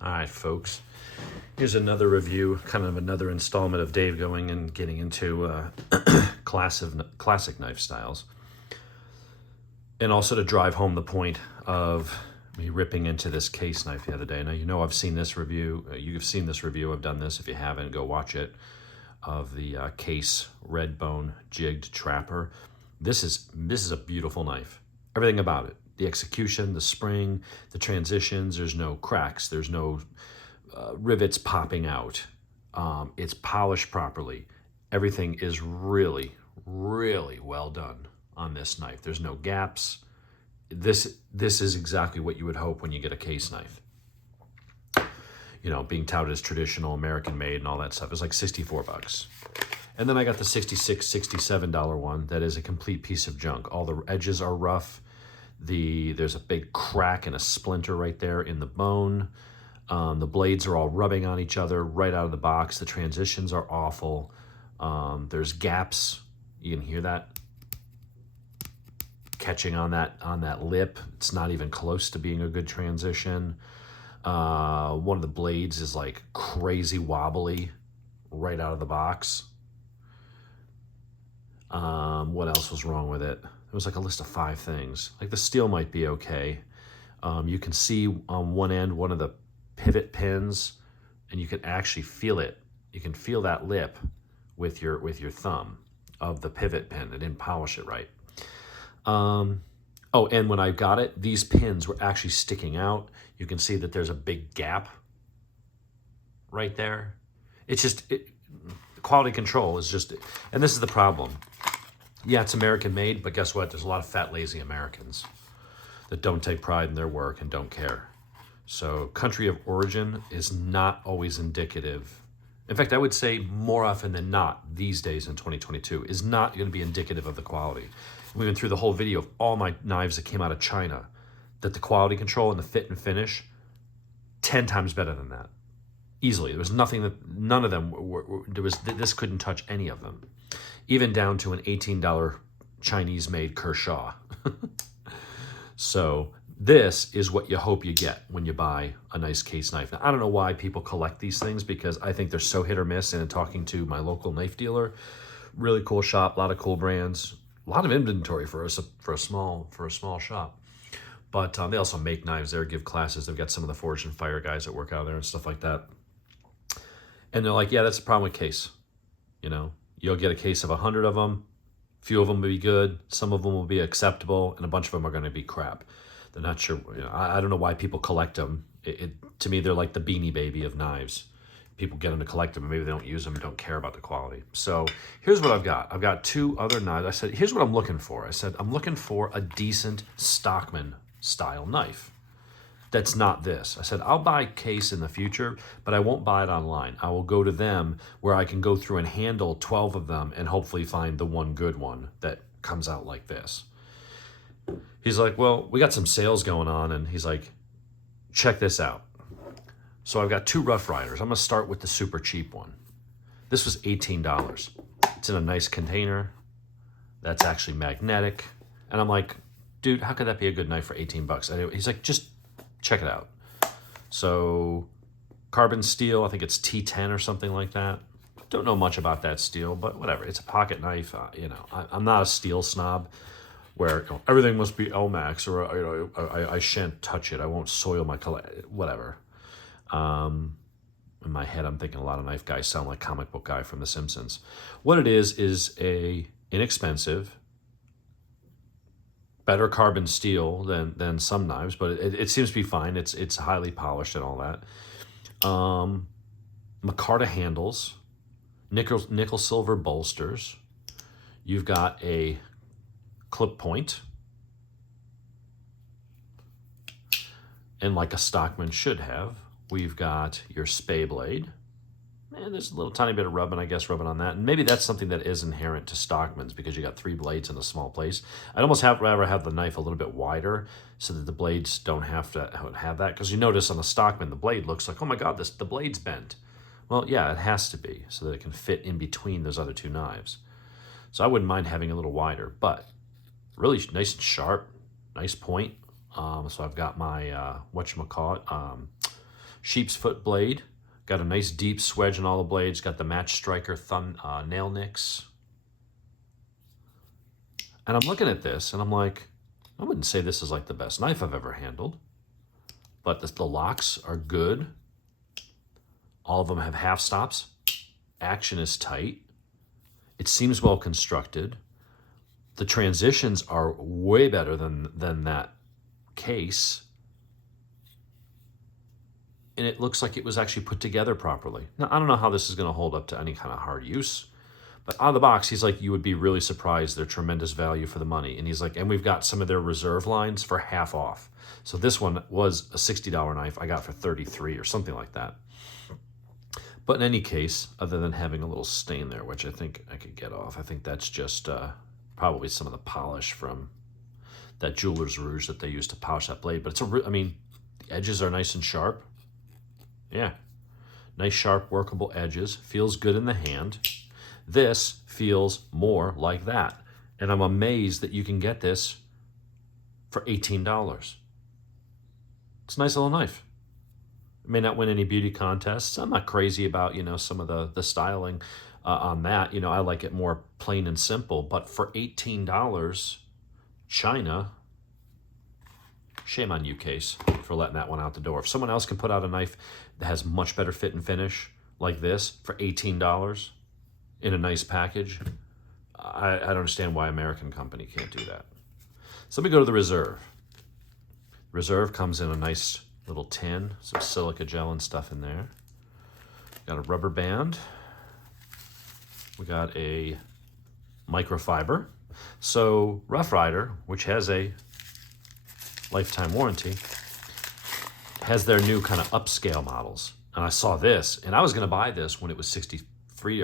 All right, folks. Here's another review, kind of another installment of Dave going and getting into classic knife styles. And also to drive home the point of me ripping into this case knife the other day. Now, you know I've seen this review. You've seen this review. I've done this. If you haven't, go watch it. Of the Case Red Bone Jigged Trapper. This is a beautiful knife. Everything about it. The execution, the spring, the transitions. There's no cracks. There's no rivets popping out. It's polished properly. Everything is really, really well done on this knife. There's no gaps. This is exactly what you would hope when you get a case knife. You know, being touted as traditional, American made and all that stuff. It's like 64 bucks. And then I got the $66, $67 one that is a complete piece of junk. All the edges are rough. There's a big crack and a splinter right there in the bone. The blades are all rubbing on each other right out of the box. The transitions are awful. There's gaps. You can hear that catching on that lip. It's not even close to being a good transition. One of the blades is like crazy wobbly right out of the box. What else was wrong with it? It was like a list of 5 things. Like the steel might be okay. You can see on one end one of the pivot pins, and you can actually feel it. You can feel that lip with your thumb of the pivot pin. It didn't polish it right. Oh, and when I got it, these pins were actually sticking out. You can see that there's a big gap right there. It's just, quality control is just, and this is the problem. Yeah, it's American made, but guess what? There's a lot of fat, lazy Americans that don't take pride in their work and don't care. So country of origin is not always indicative. In fact, I would say more often than not these days in 2022 is not going to be indicative of the quality. We went through the whole video of all my knives that came out of China, that the quality control and the fit and finish, 10 times better than that. Easily. There was nothing none of them this couldn't touch any of them. Even down to an $18 Chinese-made Kershaw. So this is what you hope you get when you buy a nice case knife. Now, I don't know why people collect these things, because I think they're so hit or miss. And in talking to my local knife dealer, really cool shop, a lot of cool brands, a lot of inventory for a small shop. But they also make knives there, give classes. They've got some of the Forge and Fire guys that work out there and stuff like that. And they're like, yeah, that's the problem with case. You know, you'll get a case of 100 of them. A few of them will be good. Some of them will be acceptable. And a bunch of them are going to be crap. They're not sure. You know, I don't know why people collect them. To me, they're like the Beanie Baby of knives. People get them to collect them, and maybe they don't use them and don't care about the quality. So here's what I've got. I've got 2 other knives. I said, here's what I'm looking for. I said, I'm looking for a decent Stockman style knife. That's not this. I said, I'll buy case in the future, but I won't buy it online. I will go to them where I can go through and handle 12 of them and hopefully find the one good one that comes out like this. He's like, well, we got some sales going on, and he's like, check this out. So I've got 2 Rough Riders. I'm going to start with the super cheap one. This was $18. It's in a nice container. That's actually magnetic. And I'm like, dude, how could that be a good knife for 18 bucks? Anyway, he's like, just check it out. So carbon steel, I think it's T10 or something like that. Don't know much about that steel, but whatever. It's a pocket knife. You know, I'm not a steel snob where everything must be Elmax, or I shan't touch it. I won't soil my whatever. In my head, I'm thinking a lot of knife guys sound like comic book guy from The Simpsons. What it is a inexpensive, better carbon steel than some knives, but it seems to be fine. It's highly polished and all that. Micarta handles, nickel silver bolsters. You've got a clip point, and like a Stockman should have, we've got your spay blade. And there's a little tiny bit of rubbing on that. And maybe that's something that is inherent to Stockman's, because you got 3 blades in a small place. I'd almost rather have the knife a little bit wider so that the blades don't have to have that. Because you notice on the Stockman, the blade looks like, oh my God, the blade's bent. Well, yeah, it has to be so that it can fit in between those other 2 knives. So I wouldn't mind having a little wider, but really nice and sharp, nice point. So I've got my, Sheep's foot blade. Got a nice deep swedge on all the blades. Got the match striker nail nicks. And I'm looking at this and I'm like, I wouldn't say this is like the best knife I've ever handled, but the locks are good. All of them have half stops. Action is tight. It seems well constructed. The transitions are way better than that case. And it looks like it was actually put together properly. Now, I don't know how this is going to hold up to any kind of hard use, but out of the box, he's like, you would be really surprised. They're tremendous value for the money. And he's like, and we've got some of their reserve lines for half off. So this one was a $60 knife I got for $33 or something like that. But in any case, other than having a little stain there, which I think I could get off, I think that's just probably some of the polish from that jeweler's rouge that they used to polish that blade. But it's I mean, the edges are nice and sharp. Yeah, nice, sharp, workable edges. Feels good in the hand. This feels more like that. And I'm amazed that you can get this for $18. It's a nice little knife. It may not win any beauty contests. I'm not crazy about, some of the styling on that. I like it more plain and simple. But for $18, China, shame on you, Case, for letting that one out the door. If someone else can put out a knife that has much better fit and finish like this for $18 in a nice package, I don't understand why American company can't do that. So let me go to the Reserve. Reserve comes in a nice little tin, some silica gel and stuff in there. Got a rubber band. We got a microfiber. So Rough Rider, which has a lifetime warranty, has their new kind of upscale models. And I saw this, and I was going to buy this when it was $63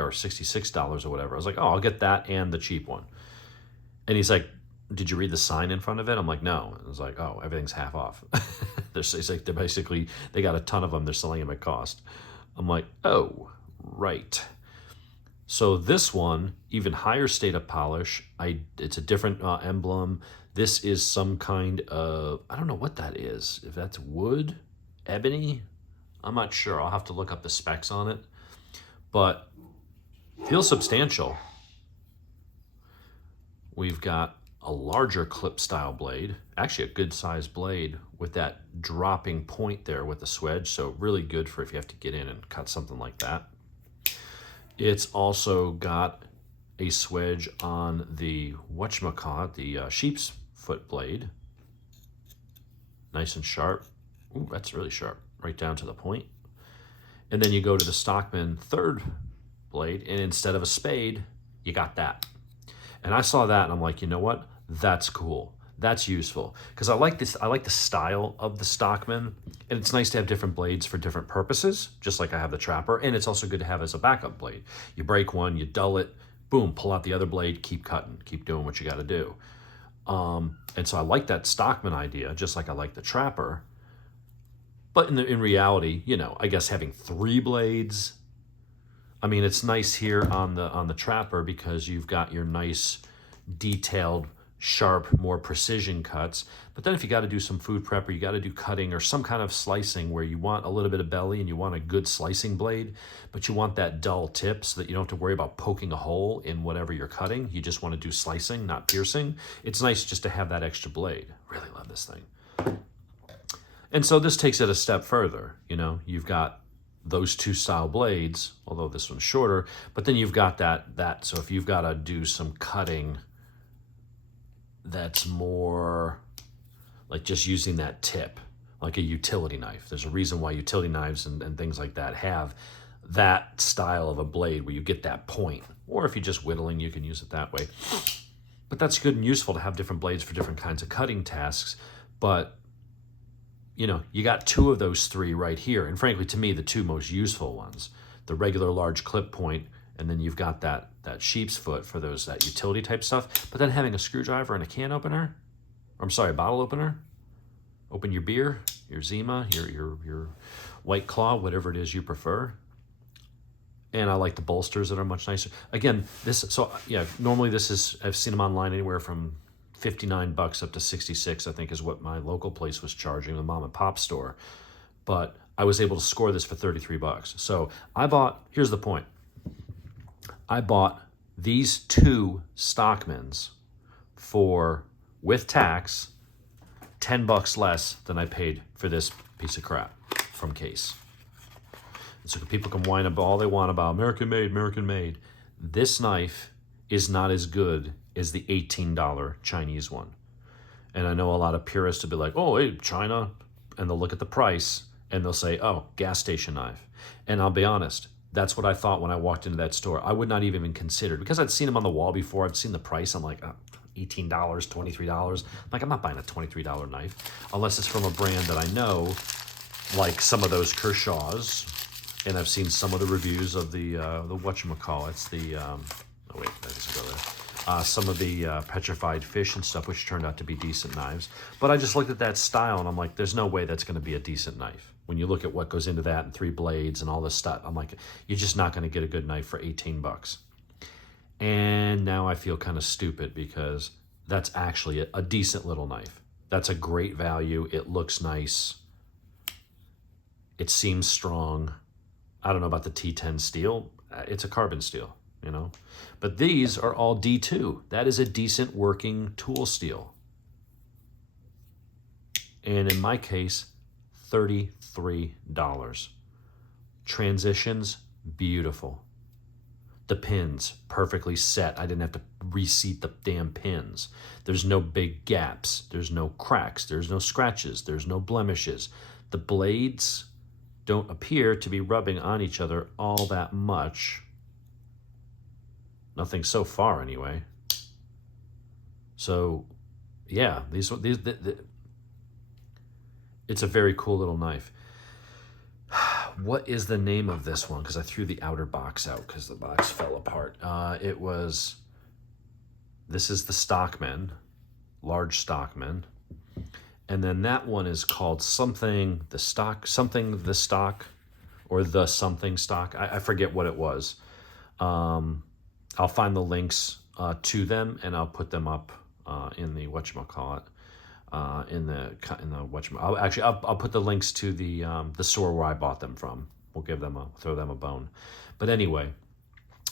or $66 or whatever. I was like, oh, I'll get that and the cheap one. And he's like, did you read the sign in front of it? I'm like, no. I was like, oh, everything's half off. They're basically, they got a ton of them. They're selling them at cost. I'm like, oh, right. So this one, even higher state of polish. It's a different emblem. This is some kind of, I don't know what that is. If that's wood, ebony, I'm not sure. I'll have to look up the specs on it. But feels substantial. We've got a larger clip style blade, actually a good sized blade with that dropping point there with the swedge. So really good for if you have to get in and cut something like that. It's also got a swedge on the whatchamacallit, the sheep's foot blade. Nice and sharp. Ooh, that's really sharp, right down to the point. And then you go to the Stockman third blade, and instead of a spade, you got that. And I saw that and I'm like, you know what? That's cool. That's useful. Because I like this, I like the style of the Stockman. And it's nice to have different blades for different purposes, just like I have the Trapper. And it's also good to have as a backup blade. You break one, you dull it, boom, pull out the other blade, keep cutting, keep doing what you got to do. And so I like that Stockman idea, just like I like the Trapper. But in reality, I guess having 3 blades, I mean, it's nice here on the Trapper because you've got your nice detailed, sharp, more precision cuts. But then if you got to do some food prep or you got to do cutting or some kind of slicing where you want a little bit of belly and you want a good slicing blade, but you want that dull tip so that you don't have to worry about poking a hole in whatever you're cutting. You just want to do slicing, not piercing. It's nice just to have that extra blade. Really love this thing. And so this takes it a step further. You've got those 2 style blades, although this one's shorter, but then you've got that. So if you've got to do some cutting that's more like just using that tip, like a utility knife. There's a reason why utility knives and things like that have that style of a blade where you get that point. Or if you're just whittling, you can use it that way. But that's good and useful to have different blades for different kinds of cutting tasks. But you got 2 of those 3 right here. And frankly, to me, the 2 most useful ones, the regular large clip point, and then you've got that sheep's foot for that utility type stuff. But then having a screwdriver and a can opener, a bottle opener, open your beer, your Zima, your White Claw, whatever it is you prefer. And I like the bolsters that are much nicer. Again, normally this is, I've seen them online anywhere from $59 up to $66, I think is what my local place was charging, the mom and pop store. But I was able to score this for 33 bucks. So I bought, here's the point. I bought these 2 Stockmans for, with tax, 10 bucks less than I paid for this piece of crap from Case. And so people can whine about all they want about American made, American made. This knife is not as good as the $18 Chinese one. And I know a lot of purists will be like, oh, hey, China. And they'll look at the price and they'll say, oh, gas station knife. And I'll be honest, that's what I thought when I walked into that store. I would not even consider, because I'd seen them on the wall before. I've seen the price. I'm like, oh, $18, $23. I'm like, I'm not buying a $23 knife unless it's from a brand that I know, like some of those Kershaws. And I've seen some of the reviews of the whatchamacallits, some of the petrified fish and stuff, which turned out to be decent knives. But I just looked at that style and I'm like, there's no way that's going to be a decent knife. When you look at what goes into that and 3 blades and all this stuff, I'm like, you're just not going to get a good knife for 18 bucks. And now I feel kind of stupid because that's actually a decent little knife. That's a great value. It looks nice. It seems strong. I don't know about the T10 steel. It's a carbon steel, you know. But these are all D2. That is a decent working tool steel. And in my case, $33. Transitions, beautiful. The pins, perfectly set. I didn't have to reseat the damn pins. There's no big gaps. There's no cracks. There's no scratches. There's no blemishes. The blades don't appear to be rubbing on each other all that much. Nothing so far, anyway. So, yeah, it's a very cool little knife. What is the name of this one? Because I threw the outer box out because the box fell apart. This is the Stockman, large Stockman. And then that one is called something, the stock, or the something stock. I forget what it was. I'll find the links to them and I'll put them up in the whatchamacallit. I'll put the links to the store where I bought them from. We'll throw them a bone. But anyway,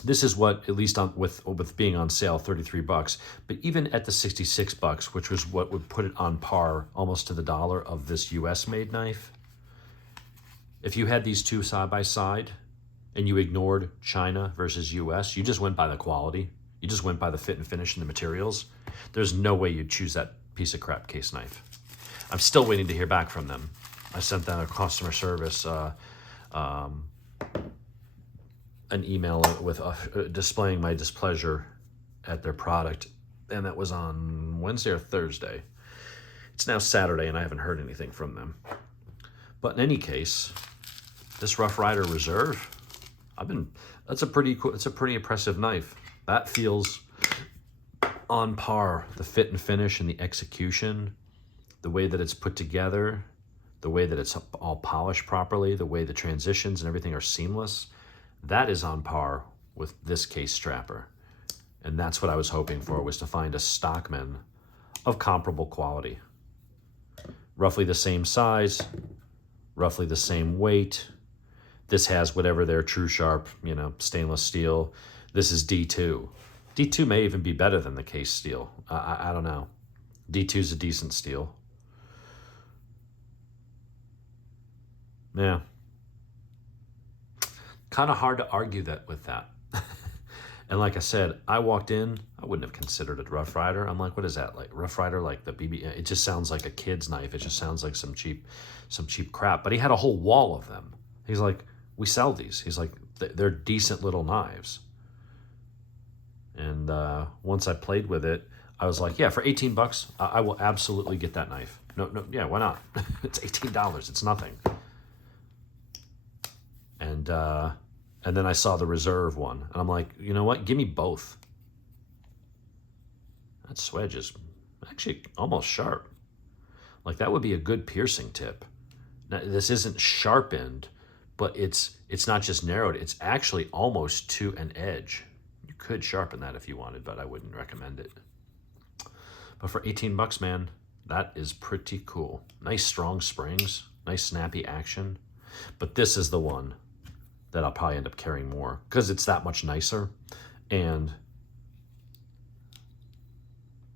this is what, at least with being on sale, 33 bucks. But even at the 66 bucks, which was what would put it on par almost to the dollar of this US made knife. If you had these two side by side and you ignored China versus US, you just went by the quality. You just went by the fit and finish and the materials. There's no way you'd choose that piece of crap Case knife. I'm still waiting to hear back from them. I sent them a customer service an email with displaying my displeasure at their product, and that was on Wednesday or Thursday. It's now Saturday, and I haven't heard anything from them. But in any case, this Rough Rider Reserve, it's a pretty impressive knife. That feels on par. The fit and finish and the execution, the way that it's put together, the way that it's all polished properly, the way the transitions and everything are seamless, that is on par with this Case strapper. And that's what I was hoping for, was to find a Stockman of comparable quality. Roughly the same size, roughly the same weight. This has whatever their True Sharp, stainless steel. This is D2. D2 may even be better than the Case steel. I don't know. D2 is a decent steel. Yeah. Kind of hard to argue that with that. And like I said, I walked in, I wouldn't have considered it Rough Rider. I'm like, what is that? Like Rough Rider, like the BB? It just sounds like a kid's knife. It just sounds like some cheap crap. But he had a whole wall of them. He's like, we sell these. He's like, they're decent little knives. And once I played with it, I was like, yeah, for 18 bucks, I will absolutely get that knife. No, yeah, why not? It's $18. It's nothing. And then I saw the Reserve one, and I'm like, you know what? Give me both. That swedge is actually almost sharp. Like, that would be a good piercing tip. Now, this isn't sharpened, but it's not just narrowed. It's actually almost to an edge. You could sharpen that if you wanted, but I wouldn't recommend it. But for 18 bucks, man, that is pretty cool. Nice strong springs, nice snappy action. But this is the one that I'll probably end up carrying more because it's that much nicer, and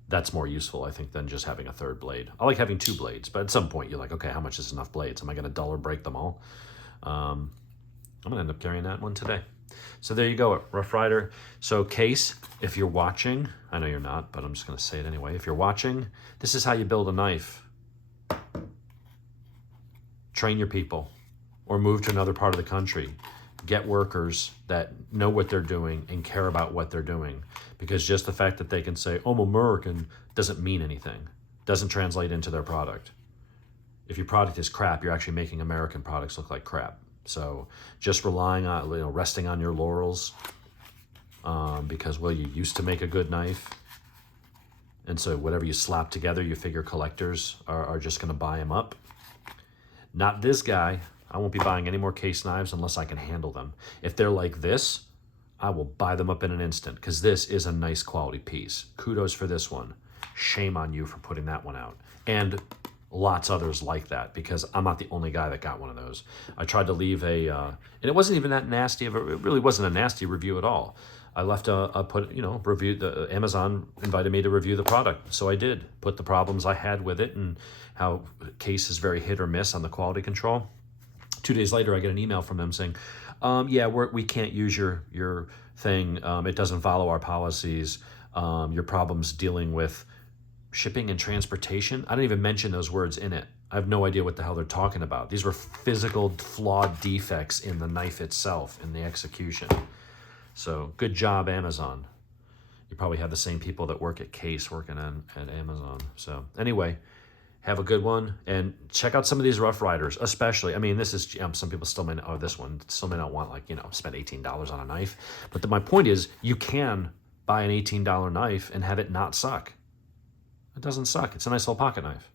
that's more useful, I think, than just having a third blade. I like having 2 blades, but at some point you're like, okay, how much is enough blades? Am I going to dull or break them all? I'm going to end up carrying that one today. So there you go, Rough Rider. So Case, if you're watching, I know you're not, but I'm just going to say it anyway. If you're watching, this is how you build a knife. Train your people or move to another part of the country. Get workers that know what they're doing and care about what they're doing. Because just the fact that they can say, I'm American, doesn't mean anything. Doesn't translate into their product. If your product is crap, you're actually making American products look like crap. So just relying on, resting on your laurels because, well, you used to make a good knife. And so whatever you slap together, you figure collectors are just going to buy them up. Not this guy. I won't be buying any more Case knives unless I can handle them. If they're like this, I will buy them up in an instant because this is a nice quality piece. Kudos for this one. Shame on you for putting that one out. And lots others like that because I'm not the only guy that got one of those. I tried to leave and it wasn't even that nasty it really wasn't a nasty review at all. I left review. The Amazon invited me to review the product, so I did. Put the problems I had with it and how Case is very hit or miss on the quality control. 2 days later, I get an email from them saying, yeah, we can't use your thing. It doesn't follow our policies. Your problem's dealing with shipping and transportation. I didn't even mention those words in it. I have no idea what the hell they're talking about. These were physical flawed defects in the knife itself, in the execution. So good job, Amazon. You probably have the same people that work at Case working at Amazon. So anyway, have a good one, and check out some of these Rough Riders, especially. I mean, this is, some people still may not, this one still may not want, spend $18 on a knife. But my point is, you can buy an $18 knife and have it not suck. It doesn't suck. It's a nice little pocket knife.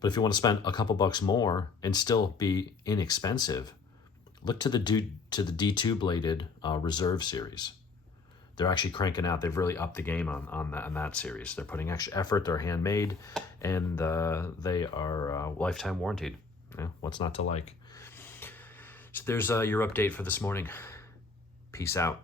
But if you want to spend a couple bucks more and still be inexpensive, look to the D2 bladed Reserve series. They're actually cranking out. They've really upped the game on that series. They're putting extra effort. They're handmade, and they are lifetime warranted. Yeah, what's not to like? So there's your update for this morning. Peace out.